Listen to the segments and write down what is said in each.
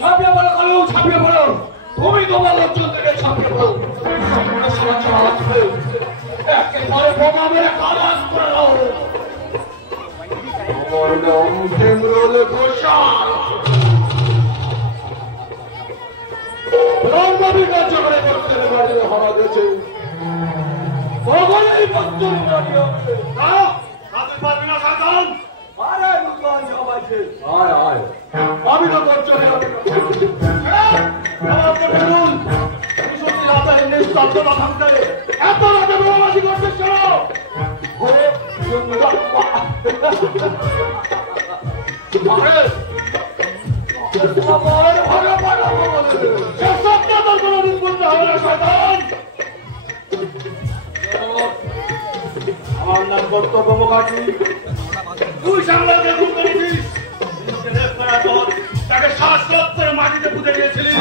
ছাপিয়ে পড়ো কালো, ছাপিয়ে পড়ো। তুমি তোমার লোকজন থেকে ছাপিয়ে পড়ো। একেবারে বোমা মেরে খালাস করে দাও। আমার নাম হেমরুল ঘোষাল। ব্রহ্মবী কার্যকরে করতে বাড়িতে হওয়া গেছে। সকলেই বস্তুর বাড়ি হচ্ছে। রাতে পারবি না সাধারণ। আরে মুসলমান সবাইকে আয় আয়, আমি তো তোর চলে এত রাতে বোমাবাজি করতে চলো। আমার নাম কর্তব্য মুখার্জি। তুই সাংবাদিক খুন করেছিস। তাকে শ্বাসরোধ করে মাটিতে পুঁতে দিয়েছিলি।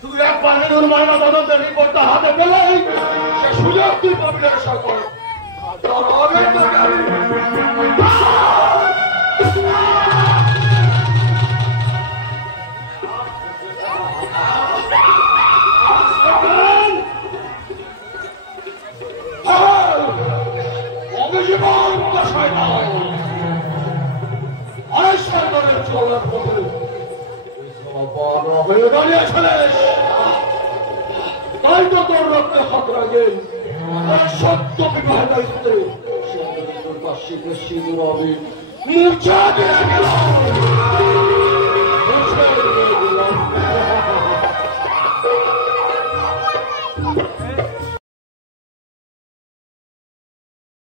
শুধু একবার মেনুর ময়না তদন্তের রিপোর্টটা হাতে পেলেই সে সুযোগ তুই পাবি না সকল। তাই তো তোর রক্তে হাত রাখে সত্য বিবাহ দায়িত্বে সিঁদুর হবে মূর্ছা দিয়ে গেল।